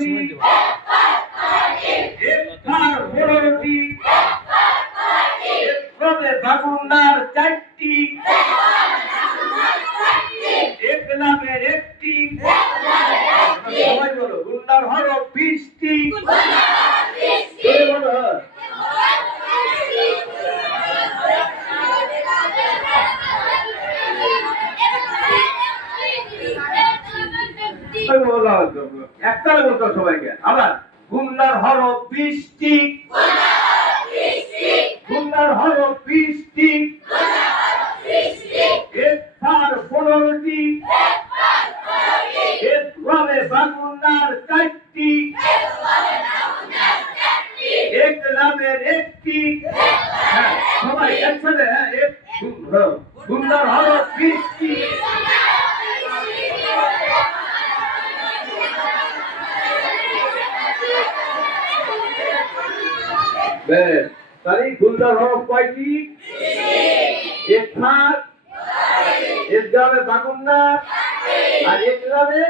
পনেরোটি একবার পনেরোটি ক্রমে বাগুন্ডার চারটি এক নামের একটি সবাই বলো গুন্ডার হলো 20টি বলো একটারে বলতো সবাইকে আবার গুন্ডার হলো 20টি গুন্ডার হলো 20টি একবার 15টি এক গ্রামে বাগুন্ডার 4টি এক নামের একটি সবাই একসাথে এক গুন্ডার হলো 20টি তাহলে গুন্ডার হলো কয়টি এক গ্রামে বাগুন্ডার আর এক গ্রামে